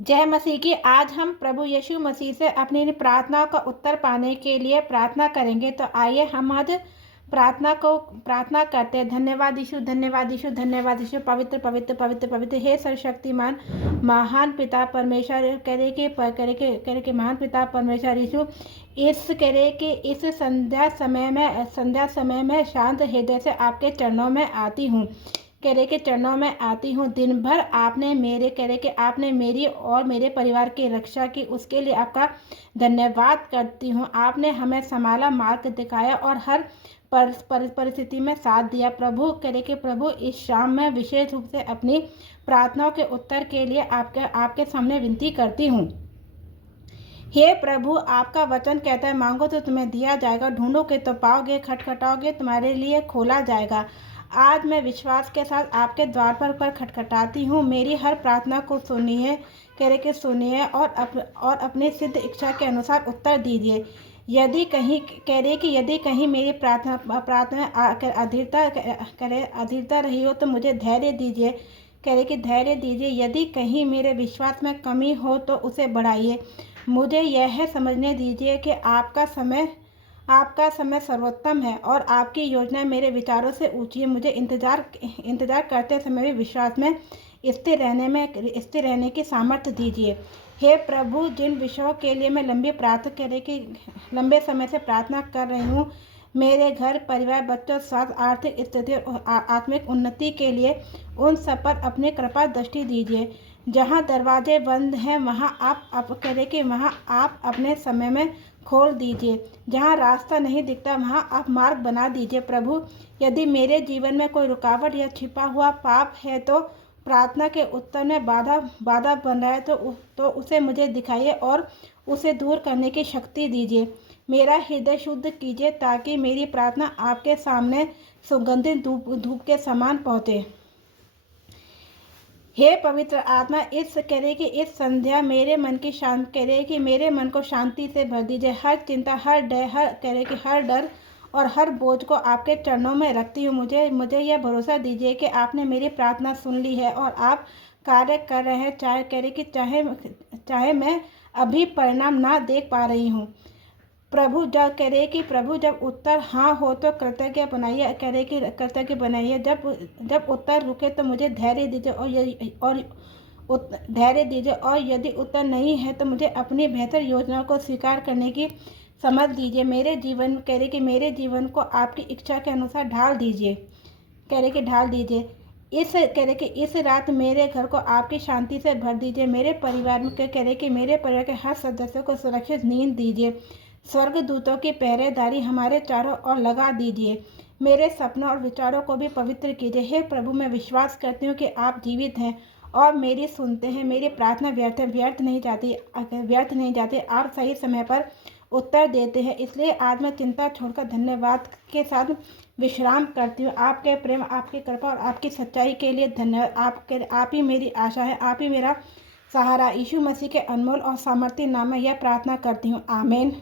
जय मसीह की। आज हम प्रभु यीशु मसीह से अपनी प्रार्थना का उत्तर पाने के लिए प्रार्थना करेंगे। तो आइए हम आज प्रार्थना करते हैं। धन्यवाद यीशु, धन्यवाद यीशु, धन्यवाद यीशु। पवित्र पवित्र पवित्र पवित्र हे सर्वशक्तिमान महान पिता परमेश्वर, करे के महान पिता परमेश्वर यीशु, इस संध्या समय में शांत हृदय से आपके चरणों में आती हूँ। चरणों में आती हूँ। दिन भर आपने मेरी और मेरे परिवार की रक्षा की, उसके लिए आपका धन्यवाद करती हूँ। आपने हमें संभाला, मार्ग दिखाया और हर परिस्थिति में साथ दिया। प्रभु इस शाम में विशेष रूप से अपनी प्रार्थनाओं के उत्तर के लिए आपके सामने विनती करती हूँ। हे प्रभु, आपका वचन कहता है, मांगो तो तुम्हें दिया जाएगा, ढूंढोगे तो पाओगे, खटखटाओगे तुम्हारे लिए खोला जाएगा। आज मैं विश्वास के साथ आपके द्वार पर खटखटाती हूँ। मेरी हर प्रार्थना को सुनिए और अपनी सिद्ध इच्छा के अनुसार उत्तर दीजिए। यदि कहीं मेरी प्रार्थना अधीरता रही हो तो मुझे धैर्य दीजिए। धैर्य दीजिए। यदि कहीं मेरे विश्वास में कमी हो तो उसे बढ़ाइए। मुझे यह समझने दीजिए कि आपका समय सर्वोत्तम है और आपकी योजना मेरे विचारों से ऊंची है। मुझे इंतजार करते समय भी विश्वास में स्थिर रहने की सामर्थ्य दीजिए। हे प्रभु, जिन विषयों के लिए मैं लंबे समय से प्रार्थना कर रही हूँ, मेरे घर परिवार, बच्चों, स्वास्थ्य, आर्थिक स्थिति और आत्मिक उन्नति के लिए, उन सब पर अपनी कृपा दृष्टि दीजिए। जहाँ दरवाजे बंद हैं वहाँ आप अपने समय में खोल दीजिए। जहाँ रास्ता नहीं दिखता वहाँ आप मार्ग बना दीजिए। प्रभु, यदि मेरे जीवन में कोई रुकावट या छिपा हुआ पाप है तो प्रार्थना के उत्तर में बाधा बन रहा है तो उसे मुझे दिखाइए और उसे दूर करने की शक्ति दीजिए। मेरा हृदय शुद्ध कीजिए ताकि मेरी प्रार्थना आपके सामने सुगंधित धूप के समान पहुँचे। हे पवित्र आत्मा, इस संध्या मेरे मन को शांति से भर दीजिए। हर चिंता, हर डर और हर बोझ को आपके चरणों में रखती हूँ। मुझे यह भरोसा दीजिए कि आपने मेरी प्रार्थना सुन ली है और आप कार्य कर रहे हैं, चाहे मैं अभी परिणाम ना देख पा रही हूँ। प्रभु जब उत्तर हाँ हो तो कृतज्ञ बनाइए। जब उत्तर रुके तो मुझे धैर्य दीजिए और यदि उत्तर नहीं है तो मुझे अपनी बेहतर योजनाओं को स्वीकार करने की समझ दीजिए। मेरे जीवन को आपकी इच्छा के अनुसार ढाल दीजिए। इस रात मेरे घर को आपकी शांति से भर दीजिए। मेरे परिवार के हर सदस्य को सुरक्षित नींद दीजिए। स्वर्गदूतों की पहरेदारी हमारे चारों ओर लगा दीजिए। मेरे सपनों और विचारों को भी पवित्र कीजिए। हे प्रभु, मैं विश्वास करती हूँ कि आप जीवित हैं और मेरी सुनते हैं। मेरी प्रार्थना व्यर्थ नहीं जाती। आप सही समय पर उत्तर देते हैं। इसलिए आज मैं चिंता छोड़कर धन्यवाद के साथ विश्राम करती हूँ। आपके प्रेम, आपकी कृपा और आपकी सच्चाई के लिए धन्यवाद। आप ही मेरी आशा है, आप ही मेरा सहारा। यीशु मसीह के अनमोल और सामर्थ्य नाम में यह प्रार्थना करती हूँ। आमीन।